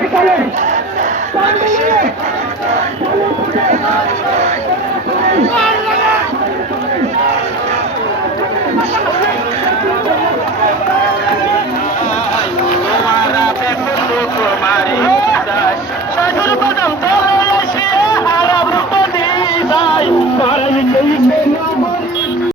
পিছনে পানি নিয়ে পানি ফুটে পানি ফুটে